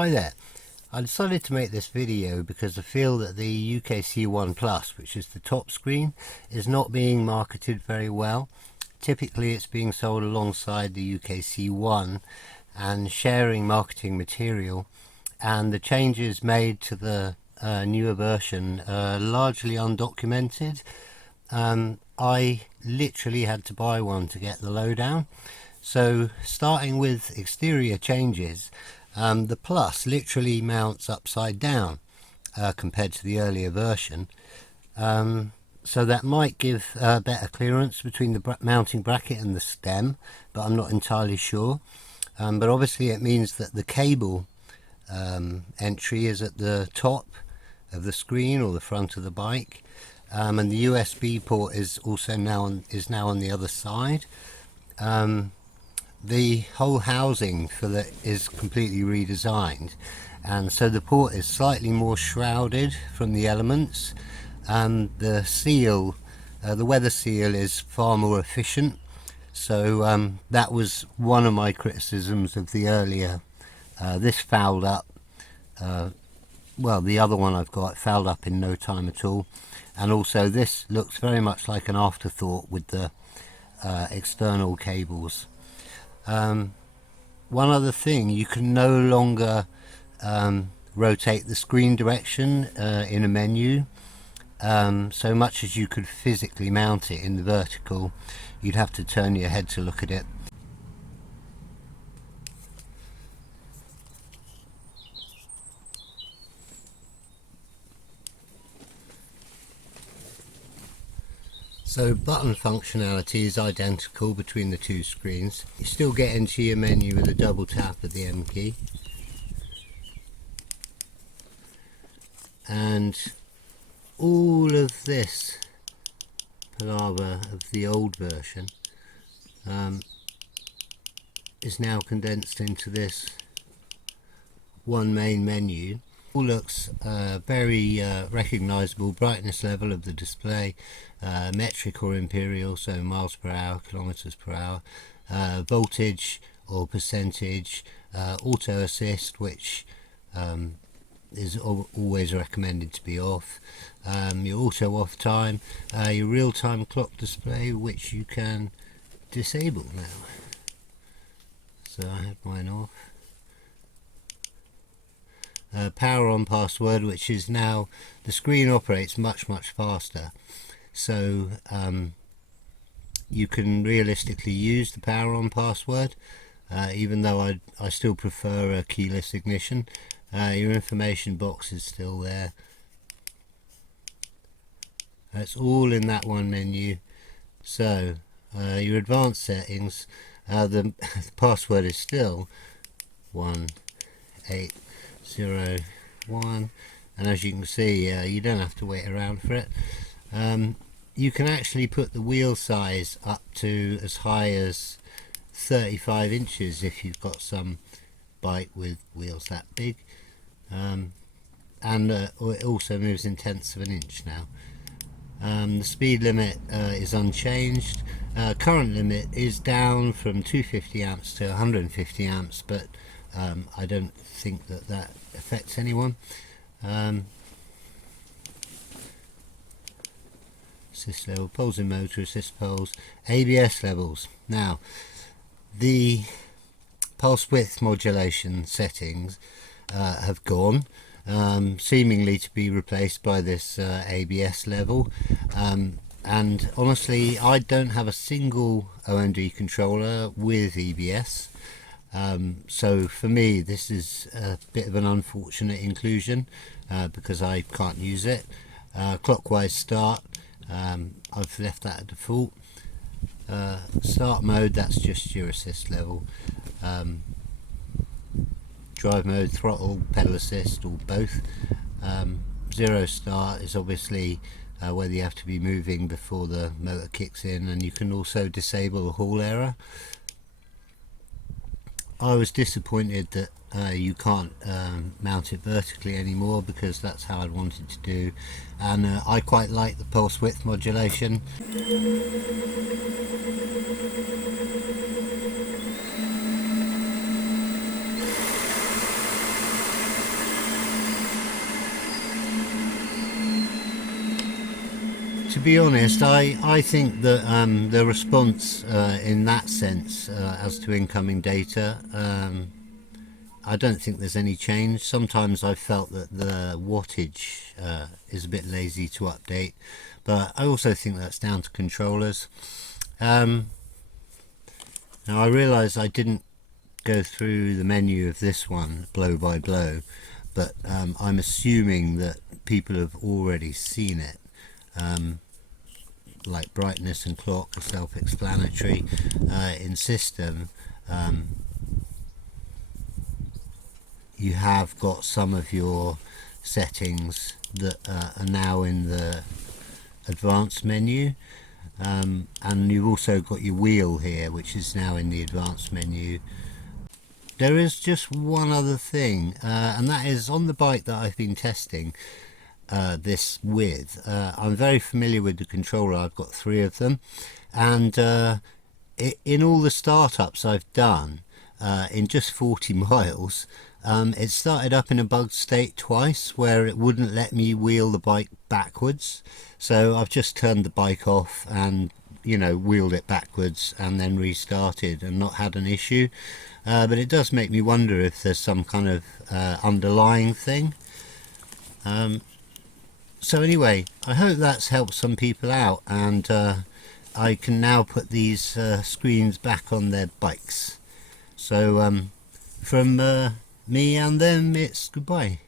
Hi there. I decided to make this video because I feel that the UKC1 Plus, which is the top screen, is not being marketed very well. Typically it's being sold alongside the UKC1 and sharing marketing material, and the changes made to the newer version are largely undocumented. I literally had to buy one to get the lowdown. So starting with exterior changes, the Plus literally mounts upside down compared to the earlier version, so that might give better clearance between the mounting bracket and the stem, but I'm not entirely sure. But obviously it means that the cable entry is at the top of the screen or the front of the bike, and the USB port is also now on the other side. The whole housing for that is completely redesigned, and so the port is slightly more shrouded from the elements, and the seal, the weather seal, is far more efficient. So that was one of my criticisms of the earlier. This fouled up, well, the other one I've got fouled up in no time at all, and also this looks very much like an afterthought with the external cables. One other thing, you can no longer rotate the screen direction in a menu. So much as you could physically mount it in the vertical, you'd have to turn your head to look at it. So button functionality is identical between the two screens. You still get into your menu with a double tap of the M key. And all of this palaver of the old version is now condensed into this one main menu. All looks very recognizable. Brightness level of the display, metric or imperial, so miles per hour, kilometers per hour, voltage or percentage, auto assist, which is always recommended to be off, your auto off time, your real-time clock display, which you can disable now. So I have mine off. Power on password, which is now, the screen operates much faster, so you can realistically use the power on password, even though I still prefer a keyless ignition. Your information box is still there. That's all in that one menu. So your advanced settings, the password is still 1801, and as you can see, you don't have to wait around for it. You can actually put the wheel size up to as high as 35 inches if you've got some bike with wheels that big, and it also moves in tenths of an inch now. The speed limit is unchanged. Current limit is down from 250 amps to 150 amps, but I don't think that affects anyone. Assist level, poles in motor, assist poles, ABS levels. Now, the pulse width modulation settings have gone, seemingly to be replaced by this ABS level, and honestly I don't have a single OMD controller with EBS. So for me this is a bit of an unfortunate inclusion because I can't use it. Clockwise start, I've left that at default. Start mode, that's just your assist level. Drive mode, throttle, pedal assist, or both. Zero start is obviously whether you have to be moving before the motor kicks in, and you can also disable the hall error. I was disappointed that you can't mount it vertically anymore, because that's how I'd wanted to do, and I quite like the pulse width modulation. To be honest, I think that the response in that sense as to incoming data, I don't think there's any change. Sometimes I felt that the wattage is a bit lazy to update, but I also think that's down to controllers. Now I realise I didn't go through the menu of this one blow by blow, but I'm assuming that people have already seen it. Like brightness and clock are self-explanatory. In system, you have got some of your settings that are now in the advanced menu, and you've also got your wheel here, which is now in the advanced menu. There is just one other thing, and that is on the bike that I've been testing this with. I'm very familiar with the controller. I've got 3 of them, and in all the startups I've done in just 40 miles, it started up in a bugged state twice where it wouldn't let me wheel the bike backwards. So I've just turned the bike off and, you know, wheeled it backwards and then restarted and not had an issue. But it does make me wonder if there's some kind of underlying thing. So anyway, I hope that's helped some people out, and I can now put these screens back on their bikes. So from me and them, it's goodbye.